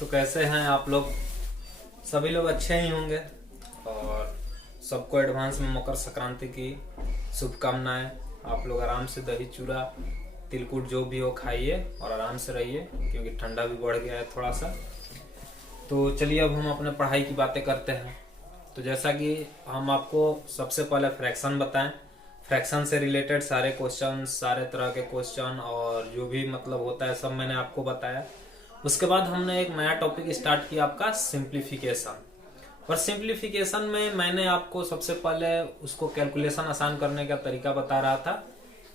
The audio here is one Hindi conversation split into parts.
तो कैसे हैं आप लोग। सभी लोग अच्छे ही होंगे और सबको एडवांस में मकर संक्रांति की शुभकामनाएं। आप लोग आराम से दही चूड़ा तिलकुट जो भी हो खाइए और आराम से रहिए, क्योंकि ठंडा भी बढ़ गया है थोड़ा सा। तो चलिए अब हम अपने पढ़ाई की बातें करते हैं। तो जैसा कि हम आपको सबसे पहले फ्रैक्शन बताएं, फ्रैक्शन से रिलेटेड सारे क्वेश्चन, सारे तरह के क्वेश्चन और जो भी मतलब होता है सब मैंने आपको बताया। उसके बाद हमने एक नया टॉपिक स्टार्ट किया आपका सिंप्लीफिकेशन। और सिंप्लीफिकेशन में मैंने आपको सबसे पहले उसको कैलकुलेशन आसान करने का तरीका बता रहा था,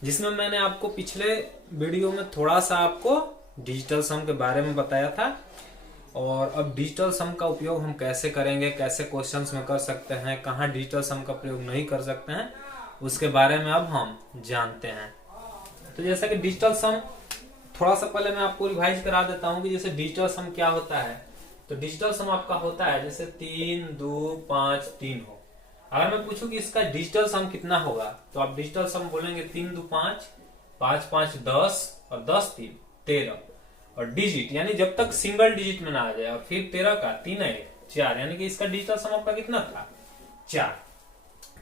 जिसमें मैंने आपको पिछले वीडियो में थोड़ा सा आपको डिजिटल सम के बारे में बताया था। और अब डिजिटल सम का उपयोग हम कैसे करेंगे, कैसे क्वेश्चंस में कर सकते हैं, कहाँ डिजिटल सम का प्रयोग नहीं कर सकते हैं, उसके बारे में अब हम जानते हैं। तो जैसा कि डिजिटल सम, थोड़ा सा पहले मैं आपको रिवाइज करा देता हूँ कि जैसे डिजिटल सम क्या होता है। तो डिजिटल सम आपका होता है जैसे 3, 2, 5, 3 हो। अगर मैं पूछूं कि इसका डिजिटल सम कितना होगा, तो आप डिजिटल सम बोलेंगे 3, 2, 5, 5, 5, 10 और 10, 3, 13। और डिजिट यानी जब तक सिंगल डिजिट में ना आ जाए, और फिर 13 का 3 है 4, यानी कि इसका डिजिटल सम आपका कितना था 4।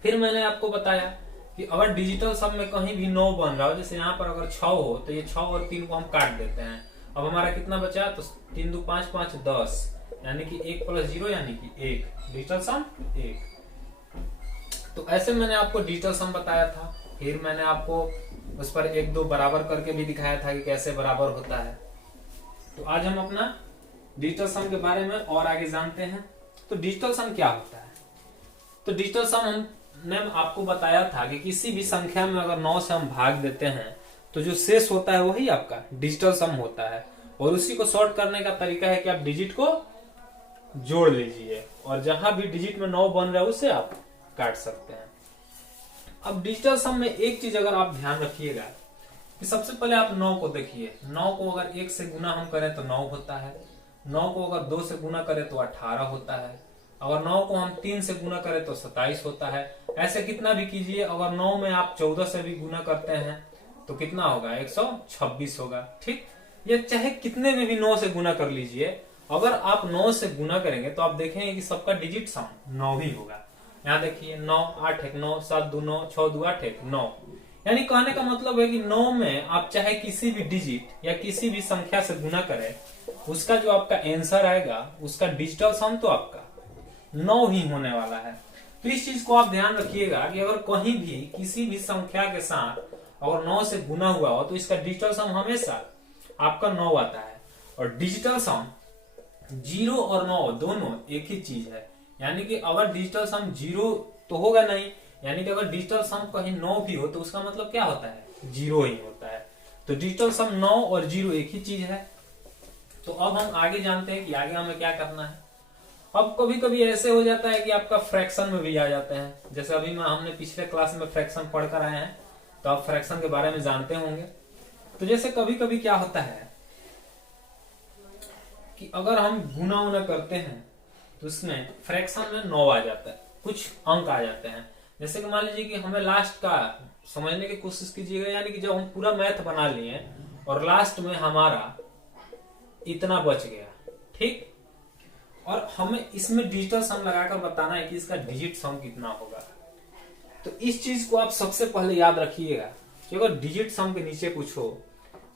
फिर मैंने आपको बताया कि अगर डिजिटल सम में कहीं भी 9 बन रहा हो, जैसे यहाँ पर अगर 6 हो तो ये 6 और 3 को हम काट देते हैं। अब हमारा कितना बचा, तो 3, 2, 5, 5, 10, यानी कि 1 + 0 यानी कि 1, डिजिटल सम 1। तो ऐसे मैंने आपको डिजिटल सम बताया था। फिर मैंने आपको उस पर 1, 2 बराबर करके भी दिखाया था कि कैसे बराबर होता है। तो आज हम अपना डिजिटल सम के बारे में और आगे जानते हैं। तो डिजिटल सम क्या होता है। तो डिजिटल सम हमने आपको बताया था कि किसी भी संख्या में अगर 9 से हम भाग देते हैं तो जो शेष होता है वही आपका डिजिटल सम होता है। और उसी को सॉर्ट करने का तरीका है कि आप डिजिट को जोड़ लीजिए और जहां भी डिजिट में 9 बन रहा है उसे आप काट सकते हैं। अब डिजिटल सम में एक चीज अगर आप ध्यान रखिएगा कि सबसे पहले आप 9 को देखिए। 9 को अगर 1 से गुना हम करें तो 9 होता है। 9 को अगर 2 से गुना करें तो 18 होता है। अगर 9 को हम 3 से गुना करें तो 27 होता है। ऐसे कितना भी कीजिए, अगर 9 में आप 14 से भी गुना करते हैं तो कितना होगा, 126 होगा। ठीक, ये चाहे कितने में भी 9 से गुना कर लीजिए, अगर आप 9 से गुना करेंगे तो आप देखेंगे कि सबका डिजिट सम 9 ही होगा। यहाँ देखिए 9, 8 1 9, 7 2 9, 6 2 8 1 9। यानी कहने का मतलब है कि 9 में आप चाहे किसी भी डिजिट या किसी भी संख्या से गुना करें, उसका जो आपका आंसर आएगा उसका डिजिटल सम तो आपका 9 ही होने वाला है। तो इस चीज को आप ध्यान रखिएगा कि अगर कहीं भी किसी भी संख्या के साथ अगर 9 से गुना हुआ हो तो इसका डिजिटल सम हमेशा आपका 9 आता है। और डिजिटल सम 0 और 9 दोनों एक ही चीज है। यानी कि अगर डिजिटल सम 0 तो होगा नहीं, यानी कि अगर डिजिटल सम कहीं 9 भी हो तो उसका मतलब क्या होता है, 0 ही होता है। तो डिजिटल सम 9 और 0 एक ही चीज है। तो अब हम आगे जानते हैं कि आगे हमें क्या करना है। अब कभी कभी ऐसे हो जाता है कि आपका फ्रैक्शन में भी आ जाते हैं। जैसे अभी हमने पिछले क्लास में फ्रैक्शन पढ़कर आए हैं, तो आप फ्रैक्शन के बारे में जानते होंगे। तो जैसे कभी कभी क्या होता है कि अगर हम गुना उना करते हैं तो उसमें फ्रैक्शन में 9 आ जाता है, कुछ अंक आ जाते हैं। जैसे कि मान लीजिए कि हमें लास्ट का समझने की कोशिश कीजिएगा, यानी कि जब हम पूरा मैथ बना लिए और लास्ट में हमारा इतना बच गया, ठीक, और हमें इसमें डिजिटल सम लगाकर बताना है कि इसका डिजिट सम कितना होगा। तो इस चीज को आप सबसे पहले याद रखिएगा कि अगर डिजिट सम के नीचे कुछ हो,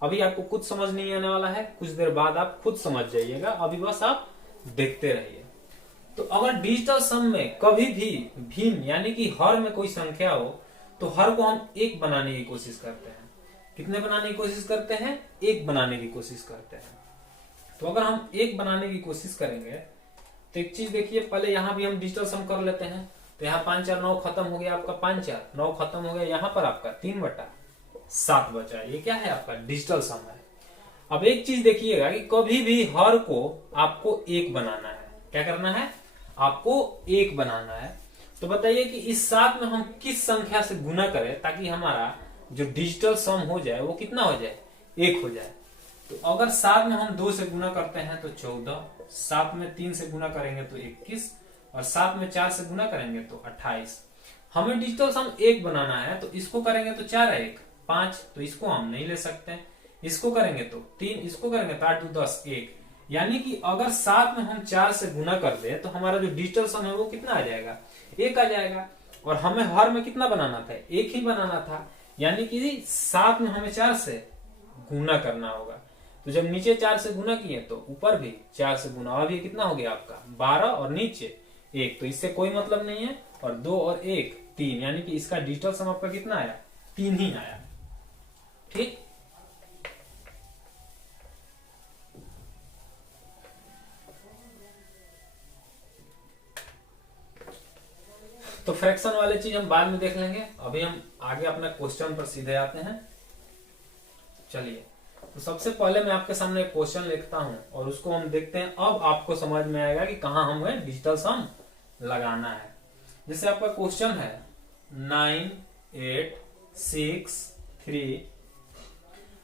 अभी आपको कुछ समझ नहीं आने वाला है, कुछ देर बाद आप खुद समझ जाइएगा, अभी बस आप देखते रहिए। तो अगर डिजिटल सम में कभी भी भिन्न यानी कि हर में कोई संख्या हो तो हर को हम 1 बनाने की कोशिश करते हैं। कितने बनाने की कोशिश करते हैं, 1 बनाने की कोशिश करते हैं। तो अगर हम 1 बनाने की कोशिश करेंगे तो एक चीज देखिए, पहले यहाँ भी हम डिजिटल सम कर लेते हैं। तो यहाँ 5 4 9 खत्म हो गया आपका, 5 4 9 खत्म हो गया, यहाँ पर आपका 3/7 बचा। ये क्या है, आपका डिजिटल सम है। अब एक चीज देखिएगा कि कभी भी हर को आपको 1 बनाना है। क्या करना है, आपको 1 बनाना है। तो बताइए कि इस 7 में हम किस संख्या से गुना करें ताकि हमारा जो डिजिटल सम हो जाए वो कितना हो जाए, 1 हो जाए। तो अगर 7 में हम 2 से गुना करते हैं तो 14, 7 में 3 से गुना करेंगे तो 21, और 7 में 4 से गुना करेंगे तो 28। हमें डिजिटल सम 1 बनाना है, तो इसको करेंगे तो 4 है 1 5, तो इसको हम नहीं ले सकते। इसको करेंगे तो 3, इसको करेंगे तो 8 2 10 1, यानी कि अगर 7 में हम 4 से गुना कर दे तो हमारा जो डिजिटल सम है वो कितना आ जाएगा, 1 आ जाएगा। और हमें हर में कितना बनाना था, 1 ही बनाना था। यानी कि 7 में हमें 4 से गुना करना होगा। तो जब नीचे 4 से गुना किए तो ऊपर भी 4 से गुना, अभी कितना हो गया आपका 12 और नीचे 1, तो इससे कोई मतलब नहीं है। और 2 और 1 3, यानी कि इसका डिजिटल सम आपका कितना आया, 3 ही आया। ठीक, तो फ्रैक्शन वाली चीज हम बाद में देख लेंगे, अभी हम आगे अपना क्वेश्चन पर सीधे आते हैं। चलिए, तो सबसे पहले मैं आपके सामने एक क्वेश्चन लिखता हूं और उसको हम देखते हैं। अब आपको समझ में आएगा कि कहां हमें डिजिटल सम लगाना है। जैसे आपका क्वेश्चन है 9 8 6 3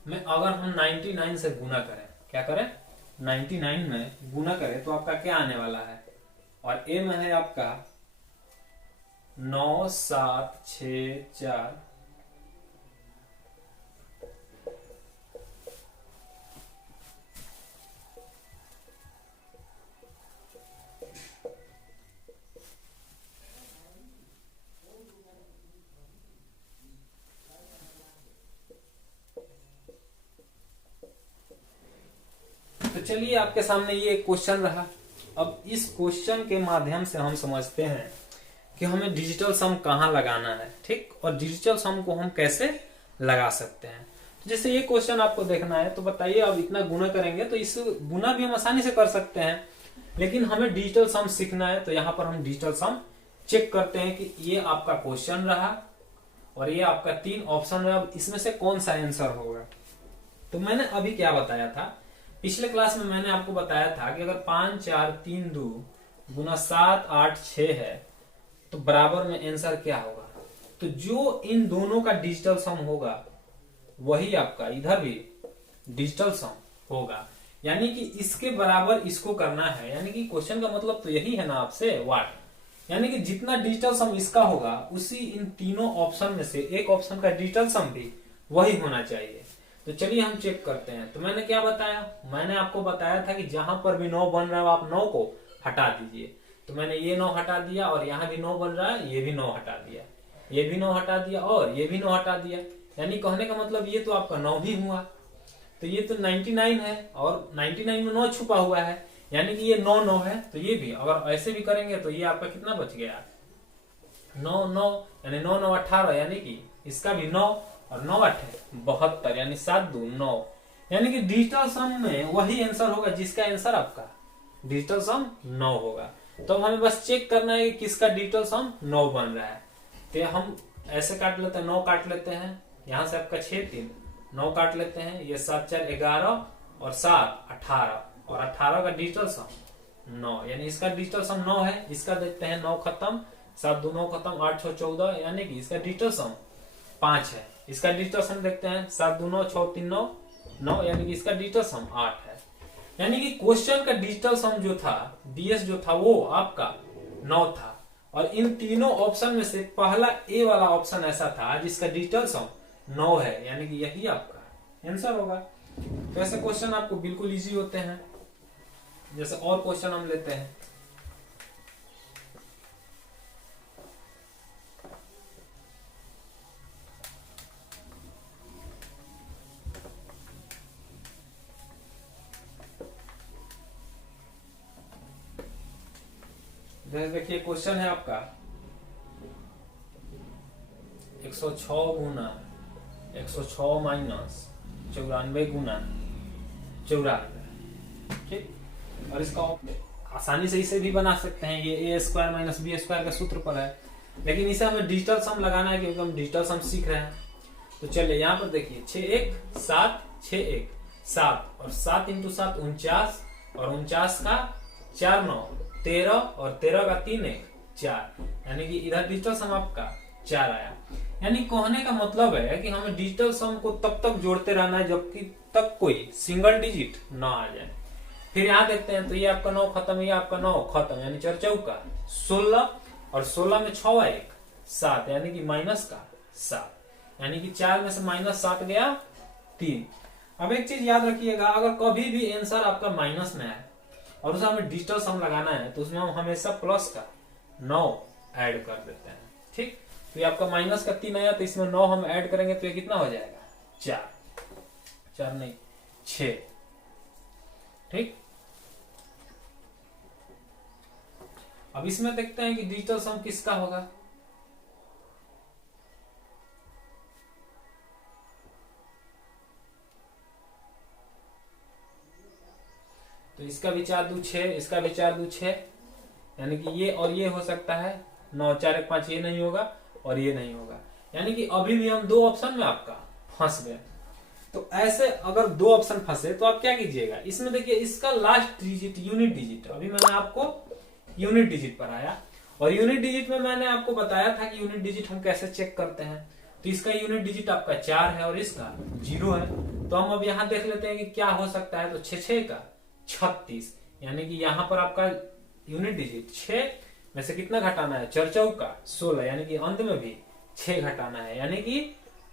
में अगर हम 99 से गुना करें, क्या करें, 99 में गुना करें तो आपका क्या आने वाला है। और ए में है आपका 9 7 6 4, तो चलिए आपके सामने ये क्वेश्चन रहा। अब इस क्वेश्चन के माध्यम से हम समझते हैं कि हमें डिजिटल सम कहां लगाना है। ठीक, और डिजिटल सम को हम कैसे लगा सकते हैं। तो जैसे ये क्वेश्चन आपको देखना है तो बताइए, अब इतना गुना करेंगे तो इस गुना भी हम आसानी से कर सकते हैं, लेकिन हमें डिजिटल सम सीखना है। तो यहां पर हम डिजिटल सम चेक करते हैं कि ये आपका क्वेश्चन रहा और ये आपका 3 ऑप्शन रहा, अब इसमें से कौन सा आंसर होगा। तो मैंने अभी क्या बताया था, पिछले क्लास में मैंने आपको बताया था कि अगर 5 4 3 2 गुना 7 8 6 है तो बराबर में आंसर क्या होगा। तो जो इन दोनों का डिजिटल सम होगा वही आपका इधर भी डिजिटल सम होगा। यानी कि इसके बराबर इसको करना है। यानी कि क्वेश्चन का मतलब तो यही है ना आपसे, व्हाट, यानी कि जितना डिजिटल सम इसका होगा उसी इन तीनों ऑप्शन में से एक ऑप्शन का डिजिटल सम भी वही होना चाहिए। तो चलिए हम चेक करते हैं। तो मैंने क्या बताया, मैंने आपको बताया था कि जहां पर भी 9 बन रहा है आप 9 को हटा दीजिए। तो मैंने ये 9 हटा दिया और यहाँ भी 9 बन रहा है, ये भी 9 हटा दिया, ये भी 9 हटा दिया और ये भी 9 हटा दिया। यानी कहने का मतलब ये तो आपका 9 ही हुआ। तो ये तो 99 है और 99 में 9 छुपा हुआ है, यानी कि ये 9 9 है। तो ये भी अगर ऐसे भी करेंगे तो ये आपका कितना बच गया, 9 9, यानी 9 9 18, यानी कि इसका भी 9 और 9 8 72, यानी 7 2 9। यानी कि डिजिटल सम में वही आंसर होगा जिसका आंसर आपका डिजिटल सम 9 होगा। तो हमें बस चेक करना है कि किसका डिजिटल सम 9 बन रहा है। तो हम ऐसे काट लेते हैं, 9 काट लेते हैं, यहां से आपका 6 3 9 काट लेते हैं, ये 7 4 11 और 7 18, और 18 का डिजिटल सम 9, यानी इसका डिजिटल सम 9 है। इसका देखते हैं, 9 खत्म, 7 2 9 खत्म, 8 6 14, यानी कि इसका डिजिटल सम 5 है। इसका डिजिटल सम देखते हैं, 7 2 9 6 3 9 9, यानी कि इसका डिजिटल सम 8 है। यानी कि क्वेश्चन का डिजिटल सम जो था, डीएस जो था वो आपका 9 था। और इन तीनों ऑप्शन में से पहला ए वाला ऑप्शन ऐसा था जिसका डिजिटल सम 9 है, यानी कि यही आपका आंसर होगा। तो ऐसे क्वेश्चन आपको बिल्कुल इजी होते हैं। जैसे और क्वेश्चन हम लेते हैं, जैसे देखिए क्वेश्चन है आपका 106 गुना 106 माइनस 94 गुना 94। ठीक, और इसका आसानी से इसे भी बना सकते हैं, ये ए स्क्वायर माइनस बी स्क्वायर का सूत्र पर है, लेकिन इसे हमें डिजिटल सम लगाना है क्योंकि हम डिजिटल सम सीख रहे हैं। तो चलिए यहाँ पर देखिए 6 1 7 6 1 7 और 7 इंटू 7 49 और 49 का 4 9 13 और 13 का 3 1 4, यानी कि इधर डिजिटल सम आपका 4 आया। यानी कहने का मतलब है कि हमें डिजिटल सम को तब तक जोड़ते रहना है जब तक कोई सिंगल डिजिट ना आ जाए। फिर यहाँ देखते हैं, तो ये आपका 9 खत्म, ये आपका 9 खत्म, यानी 4 चौका 16 और 16 में 6 1 7, यानी कि माइनस का 7, यानी कि 4 में से माइनस 7 गया 3। अब एक चीज याद रखिएगा, अगर कभी भी आंसर आपका माइनस में आए और उसे हमें डिजिटल सम लगाना है तो उसमें हम हमेशा प्लस का 9 ऐड कर देते हैं। ठीक, तो ये आपका माइनस का 3 आया तो इसमें 9 हम ऐड करेंगे तो ये कितना हो जाएगा 4 नहीं 6। ठीक, अब इसमें देखते हैं कि डिजिटल सम किसका होगा। तो इसका भी 4 दूं 6, इसका भी 4 दूं 6, यानी कि ये और ये हो सकता है 9, 4 1 5, ये नहीं होगा और ये नहीं होगा, यानी कि अभी भी हम 2 ऑप्शन में आपका फंस गए। तो ऐसे अगर 2 ऑप्शन फंसे तो आप क्या कीजिएगा, इसमें देखिए इसका लास्ट डिजिट यूनिट डिजिट, अभी मैंने आपको यूनिट डिजिट पर आया और यूनिट डिजिट में मैंने आपको बताया था कि यूनिट डिजिट हम कैसे चेक करते हैं। तो इसका यूनिट डिजिट आपका 4 है और इसका 0 है। तो हम अब यहाँ देख लेते हैं कि क्या हो सकता है। तो 6 6 का 36, यानी कि यहाँ पर आपका यूनिट डिजिट 6 में से कितना घटाना है, 4 4 का 16, यानी कि अंत में भी 6 घटाना है, यानी कि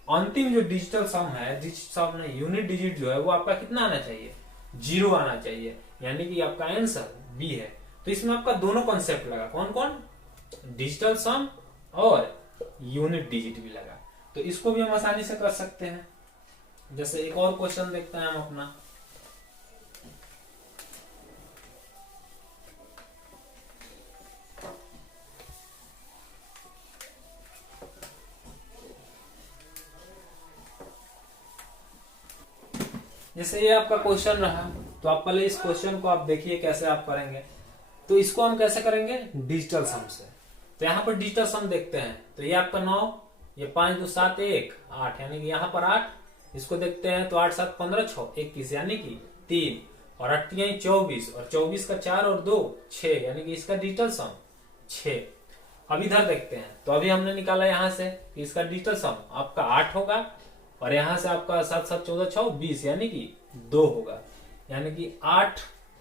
अंतिम जो डिजिटल सम है, डिजिट सम नहीं यूनिट डिजिट जो है वो आपका कितना आना चाहिए, 0 आना चाहिए, यानी कि आपका आंसर बी है। तो इसमें आपका दोनों कॉन्सेप्ट लगा, कौन कौन, डिजिटल सम और यूनिट डिजिट भी लगा। तो इसको भी हम आसानी से कर सकते हैं। जैसे एक और क्वेश्चन देखते हैं हम अपना, जैसे ये आपका क्वेश्चन रहा, तो आप पहले इस क्वेश्चन को आप देखिए कैसे आप करेंगे। तो इसको हम कैसे करेंगे, डिजिटल सम से। तो यहाँ पर डिजिटल सम देखते हैं, तो ये आपका 9, ये 5 2 7 1 8, यानी कि यहाँ पर 8, इसको देखते हैं तो 8 7 15 6 21, यानी कि 3 और 8 3 24 और 24 का 4 और 2 6, यानी कि इसका डिजिटल सम 6। अब इधर देखते हैं, तो अभी हमने निकाला यहाँ से कि इसका डिजिटल सम आपका 8 होगा और यहाँ से आपका 7 7 14 6 20, यानी कि 2 होगा, यानी कि 8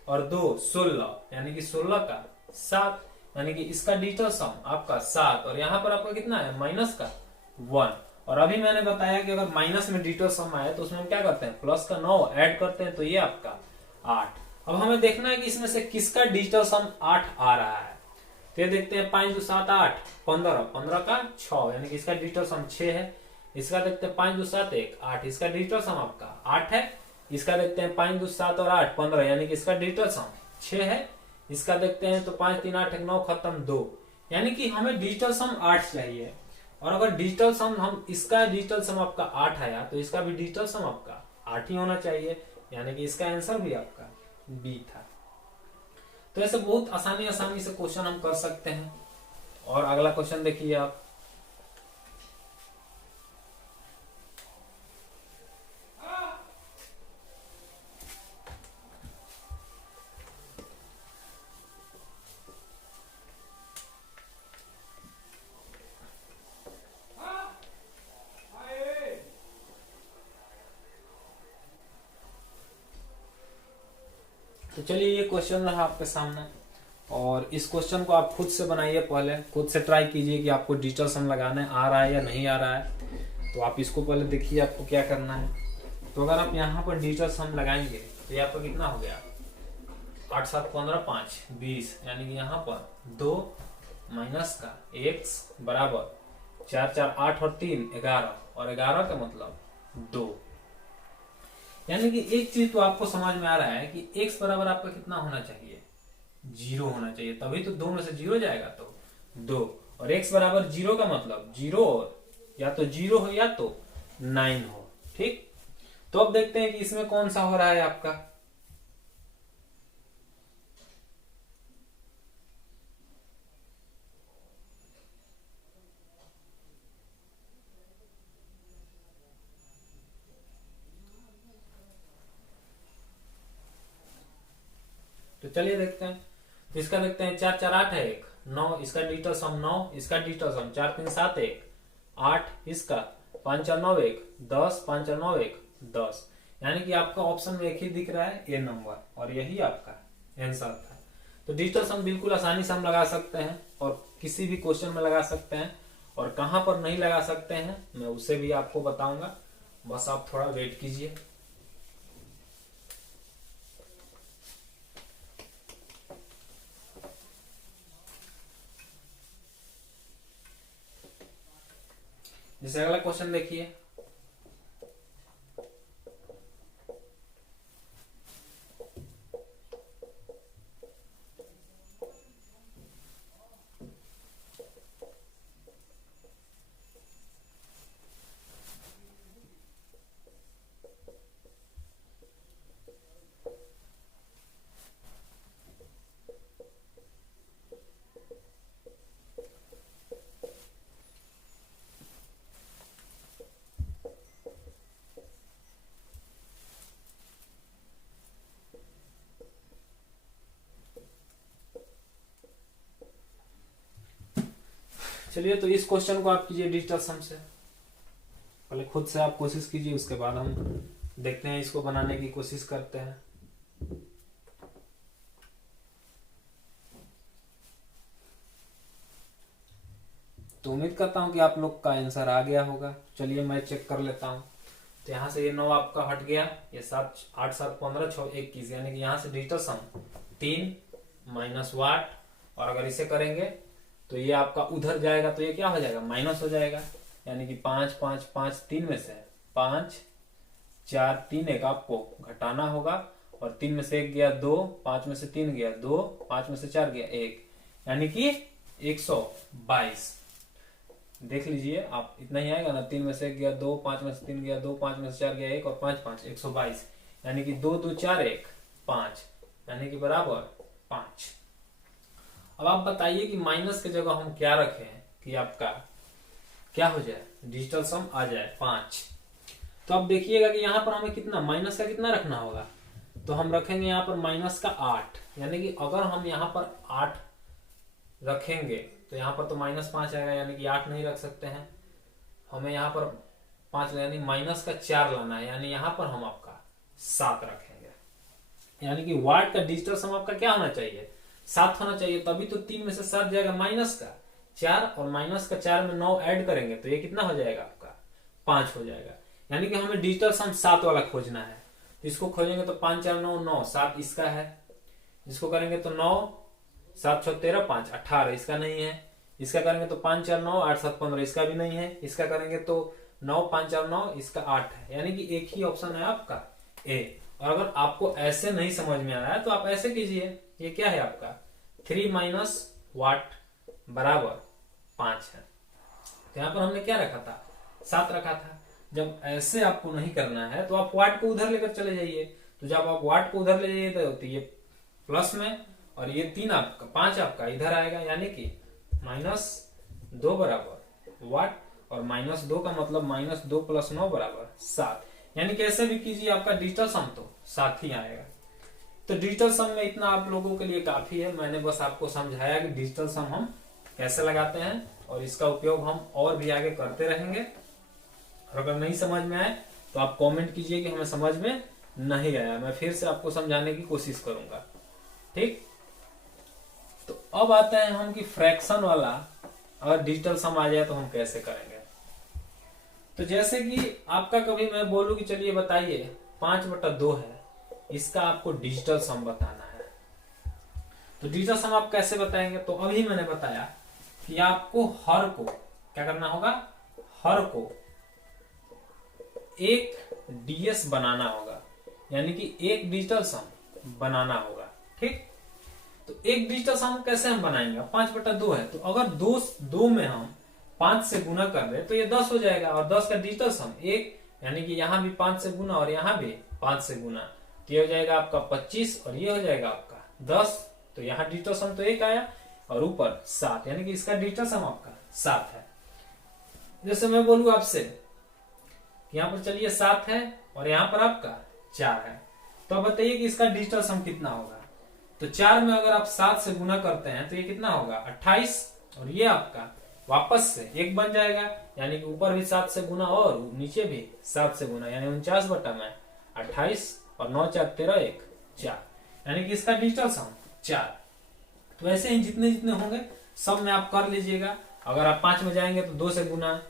और 2 16, यानी कि 16 का 7, यानी कि इसका डिजिटल सम आपका 7 और यहाँ पर आपका कितना है माइनस का 1। और अभी मैंने बताया कि अगर माइनस में डिजिटल सम आए तो उसमें हम क्या करते हैं, प्लस का 9 ऐड करते हैं, तो ये आपका 8। अब हमें देखना है कि इसमें से किसका डिजिटल सम 8 आ रहा है। तो ये देखते हैं 5 2 7 8 15, 15 का 6, यानी कि इसका डिजिटल सम 6 है। इसका देखते हैं 5 2 7 1 8, इसका डिजिटल सम आपका 8 है। इसका देखते हैं 5 2 7 और 8 15, यानी कि इसका डिजिटल सम 6 है। इसका देखते हैं तो 5 3 8 1 9 खत्म 2, यानी कि हमें डिजिटल सम 8 चाहिए। और अगर डिजिटल सम हम इसका डिजिटल सम आपका 8 आया तो इसका भी डिजिटल सम आपका 8 ही होना चाहिए, यानी कि इसका आंसर भी आपका बी था। तो ऐसे बहुत आसानी से क्वेश्चन हम कर सकते हैं। और अगला क्वेश्चन देखिए आप, तो चलिए ये क्वेश्चन रहा आपके सामने और इस क्वेश्चन को आप खुद से बनाइए, पहले खुद से ट्राई कीजिए कि आपको डिजिटल सम लगाने आ रहा है या नहीं आ रहा है। तो आप इसको पहले देखिए आपको क्या करना है। तो अगर आप यहाँ पर डिजिटल सम लगाएंगे तो ये आपका कितना हो गया, 8 7 15 5 20, यानी कि यहाँ पर 2 माइनस का x बराबर 4 4 8 और 3 11, और 11 का मतलब 2। यानी कि एक चीज तो आपको समझ में आ रहा है कि x बराबर आपका कितना होना चाहिए, 0 होना चाहिए, तभी तो 2 में से 0 जाएगा तो 2। और x बराबर 0 का मतलब 0 और या तो 0 हो या तो 9 हो। ठीक, तो अब देखते हैं कि इसमें कौन सा हो रहा है आपका। तो चलिए देखते हैं। तो इसका देखते हैं 4 4 8 है 1 9, इसका डिजिटल सम 9, इसका डिजिटल सम 4 3 7 1 8, इसका 5 4 9 1 10, 5 4 9 1 10, यानी कि आपका ऑप्शन में एक ही दिख रहा है ए नंबर, और यही आपका आंसर था। तो डिजिटल सम बिल्कुल आसानी से हम लगा सकते हैं और किसी भी क्वेश्चन में लगा सकते हैं, और कहां पर नहीं लगा सकते हैं मैं उसे भी आपको बताऊंगा, बस आप थोड़ा वेट कीजिए। जैसे अगला क्वेश्चन देखिए, चलिए तो इस क्वेश्चन को आप कीजिए डिजिटल सम से। पहले खुद से आप कोशिश कीजिए, उसके बाद हम देखते हैं, इसको बनाने की कोशिश करते हैं। तो उम्मीद करता हूं कि आप लोग का आंसर आ गया होगा। चलिए मैं चेक कर लेता हूं। तो यहाँ से ये 9 आपका हट गया, ये 7 8 7 15 6 21, यानी कि यहाँ से डिजिटल सम 3 माइनस वाट, और अगर इसे करेंगे तो ये आपका उधर जाएगा, तो ये क्या हो जाएगा, माइनस हो जाएगा। यानी कि 5 5 5 3 में से 5 4 3 1 आपको घटाना होगा, और 3 में से 1 गया 2, 5 में से 3 गया 2, 5 में से 4 गया 1, यानी कि 122। देख लीजिए आप, इतना ही आएगा ना। 3 में से 1 गया 2, 5 में से 3 गया 2, 5 में से 4 गया 1, और 5 5 122, यानी कि 2 2 4 1 5, यानी कि बराबर 5। अब आप बताइए कि माइनस की जगह हम क्या रखें कि आपका क्या हो जाए, डिजिटल सम आ जाए 5। तो अब देखिएगा कि यहाँ पर हमें कितना, माइनस का कितना रखना होगा। तो हम रखेंगे यहाँ पर माइनस का 8, यानी कि अगर हम यहाँ पर 8 रखेंगे तो यहाँ पर तो -5 आएगा, यानी कि 8 नहीं रख सकते हैं। हमें यहाँ पर 5 यानी माइनस का 4 लाना है, यानी यहाँ पर हम आपका 7 रखेंगे। यानी कि वाट का डिजिटल सम आपका क्या होना चाहिए, 7 होना चाहिए। तभी तो 3 में से 7 जाएगा माइनस का 4, और माइनस का 4 में 9 ऐड करेंगे तो ये कितना हो जाएगा आपका, 5 हो जाएगा। यानी कि हमें डिजिटल सम 7 वाला खोजना है। तो इसको खोजेंगे तो 5 4 9 9, 7 इसका है। इसको करेंगे तो 9 7 6 13 5 18, इसका नहीं है। इसका करेंगे तो 5 4 9 8 7 15, इसका भी नहीं है। इसका करेंगे तो 9 5 4 9, इसका 8 है। यानी कि एक ही ऑप्शन है आपका ए। और अगर आपको ऐसे नहीं समझ में आ रहा है तो आप ऐसे कीजिए, ये क्या है आपका 3 माइनस वाट बराबर 5 है। तो यहाँ पर हमने क्या रखा था, 7 रखा था। जब ऐसे आपको नहीं करना है तो आप वाट को उधर लेकर चले जाइए। तो जब आप वाट को उधर ले जाइए तो ये प्लस में, और ये 3 आपका 5 आपका इधर आएगा, यानी कि -2 बराबर वाट, और -2 का मतलब -2 + 9 बराबर 7। यानी कि ऐसे भी कीजिए, आपका डिजिटल सम तो 7 ही आएगा। तो डिजिटल सम में इतना आप लोगों के लिए काफी है। मैंने बस आपको समझाया कि डिजिटल सम हम कैसे लगाते हैं, और इसका उपयोग हम और भी आगे करते रहेंगे। और अगर नहीं समझ में आए तो आप कमेंट कीजिए कि हमें समझ में नहीं आया, मैं फिर से आपको समझाने की कोशिश करूंगा। ठीक, तो अब आते हैं हम कि फ्रैक्शन वाला अगर डिजिटल सम आ जाए तो हम कैसे करेंगे। तो जैसे कि आपका कभी मैं बोलूं कि चलिए बताइए 5/2 है, इसका आपको डिजिटल सम बताना है। तो डिजिटल सम आप कैसे बताएंगे, तो अभी मैंने बताया कि आपको हर को क्या करना होगा, हर को एक डीएस बनाना होगा, यानी कि एक डिजिटल सम बनाना होगा। ठीक, तो एक डिजिटल सम कैसे हम बनाएंगे, 5/2 है, तो अगर 2 में हम 5 से गुना कर रहे तो ये 10 हो जाएगा, और 10 का डिजिटल सम 1, यानी कि यहाँ भी 5 से गुना और यहाँ भी 5 से गुना, तो ये हो जाएगा आपका 25, और ये हो जाएगा आपका 10। तो यहाँ डिजिटल सम तो 1 आया, और ऊपर 7, यानी कि इसका डिजिटल सम आपका 7 है। जैसे मैं बोलूं आपसे यहाँ पर चलिए 7 है, और यहाँ पर आपका 4 है, तो अब बताइए कि इसका डिजिटल सम कितना होगा। तो 4 में अगर आप 7 से गुना करते हैं तो ये कितना होगा 28, और ये आपका वापस से 1 बन जाएगा, यानी कि ऊपर भी 7 से गुना और नीचे भी 7 से गुना, यानी 49/28, और 9 4 13 1 4, यानी कि इसका डिजिटल सम 4। तो ऐसे ही जितने जितने होंगे सब में आप कर लीजिएगा। अगर आप 5 में जाएंगे तो 2 से गुना,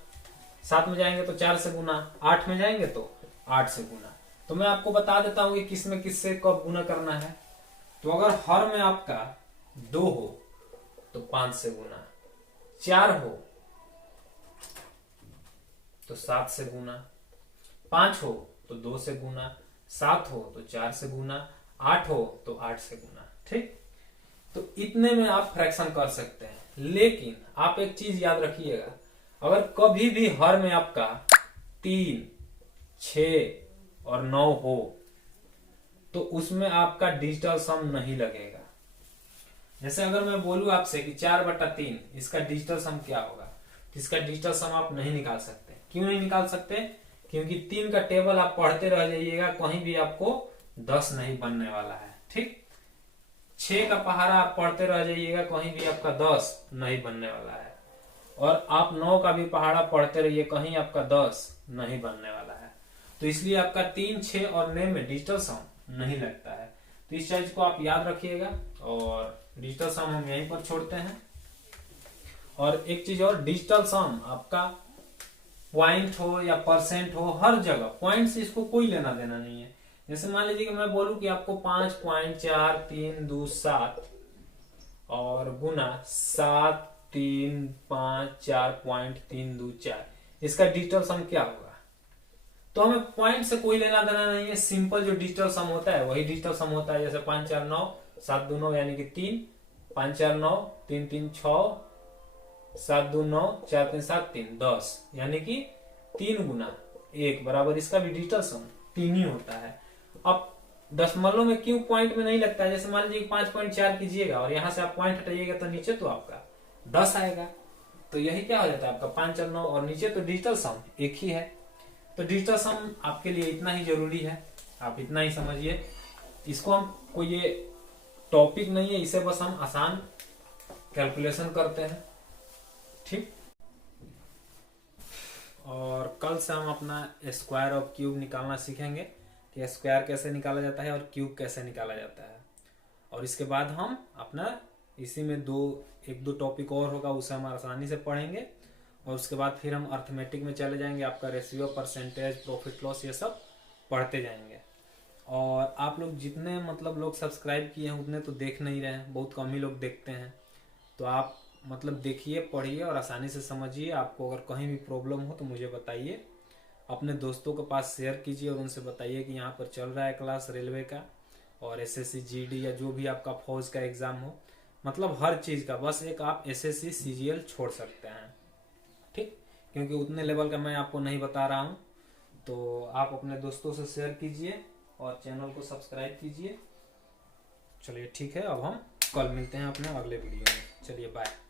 7 में जाएंगे तो 4 से गुना, 8 में जाएंगे तो 8 से गुना। तो मैं आपको बता देता हूं कि किस में किससे कब गुना करना है। तो अगर हर में आपका 2 हो तो 5 से गुना, 4 हो तो 7 से गुना, 5 हो तो 2 से गुना, 7 हो तो 4 से गुना, 8 हो तो 8 से गुना। ठीक, तो इतने में आप फ्रैक्शन कर सकते हैं। लेकिन आप एक चीज याद रखिएगा, अगर कभी भी हर में आपका 3, 6 और 9 हो तो उसमें आपका डिजिटल सम नहीं लगेगा। जैसे अगर मैं बोलूं आपसे कि 4/3 इसका डिजिटल सम क्या होगा, तो इसका डिजिटल सम आप नहीं निकाल सकते। क्यों नहीं निकाल सकते? क्योंकि 3 का टेबल आप पढ़ते रह जाइएगा, कहीं भी आपको 10 नहीं बनने वाला है। ठीक, 6 का पहाड़ा आप पढ़ते रह जाइएगा, कहीं भी आपका 10 नहीं बनने वाला है। और आप 9 का भी पहाड़ा पढ़ते रहिए, कहीं आपका 10 नहीं बनने वाला है। तो इसलिए आपका 3, 6 और 9 में डिजिटल सम नहीं लगता है। तो इस चीज को आप याद रखिएगा और डिजिटल सम हम यहीं पर छोड़ते हैं। और एक चीज और, डिजिटल सम आपका पॉइंट हो या परसेंट हो, हर जगह पॉइंट से इसको कोई लेना देना नहीं है। जैसे मान लीजिए कि मैं बोलूं कि आपको 5.4327 और गुना 7,354.324, इसका डिजिटल सम क्या होगा? तो हमें पॉइंट से कोई लेना देना नहीं है, सिंपल जो डिजिटल सम होता है वही डिजिटल सम होता है। जैसे 5 4 9 7 2 9 यानी कि 3, 5 4 9 3 3 6 7 2 9 4 3 7 3 10 यानी कि 3 गुना 1 बराबर इसका भी डिजिटल सम 3 ही होता है। अब दशमलव में क्यों पॉइंट में नहीं लगता है? जैसे मान लीजिए 5.4 कीजिएगा और यहां से आप पॉइंट हटाइएगा तो नीचे तो आपका 10 आएगा। तो यही क्या हो जाता है आपका 5 4 9 और नीचे तो डिजिटल सम एक ही है। तो डिजिटल सम आपके लिए इतना ही जरूरी है, आप इतना ही समझिए। इसको हम कोई ये टॉपिक नहीं है, इसे बस हम आसान कैलकुलेशन करते हैं। ठीक, और कल से हम अपना स्क्वायर और क्यूब निकालना सीखेंगे कि स्क्वायर कैसे निकाला जाता है और क्यूब कैसे निकाला जाता है। और इसके बाद हम अपना इसी में एक दो टॉपिक और होगा, उसे हम आसानी से पढ़ेंगे। और उसके बाद फिर हम अर्थमेटिक में चले जाएंगे, आपका रेशियो, परसेंटेज, प्रॉफिट लॉस, ये सब पढ़ते जाएंगे। और आप लोग जितने मतलब लोग सब्सक्राइब किए हैं उतने तो देख नहीं रहे हैं, बहुत कम ही लोग देखते हैं। तो आप मतलब देखिए, पढ़िए और आसानी से समझिए। आपको अगर कहीं भी प्रॉब्लम हो तो मुझे बताइए, अपने दोस्तों के पास शेयर कीजिए और उनसे बताइए कि यहाँ पर चल रहा है क्लास रेलवे का और SSC GD या जो भी आपका फौज का एग्जाम हो, मतलब हर चीज का। बस एक आप SSC CGL छोड़ सकते हैं। ठीक, क्योंकि उतने लेवल का मैं आपको नहीं बता रहा हूँ। तो आप अपने दोस्तों से शेयर कीजिए और चैनल को सब्सक्राइब कीजिए। चलिए ठीक है, अब हम कल मिलते हैं अपने अगले वीडियो में। चलिए बाय।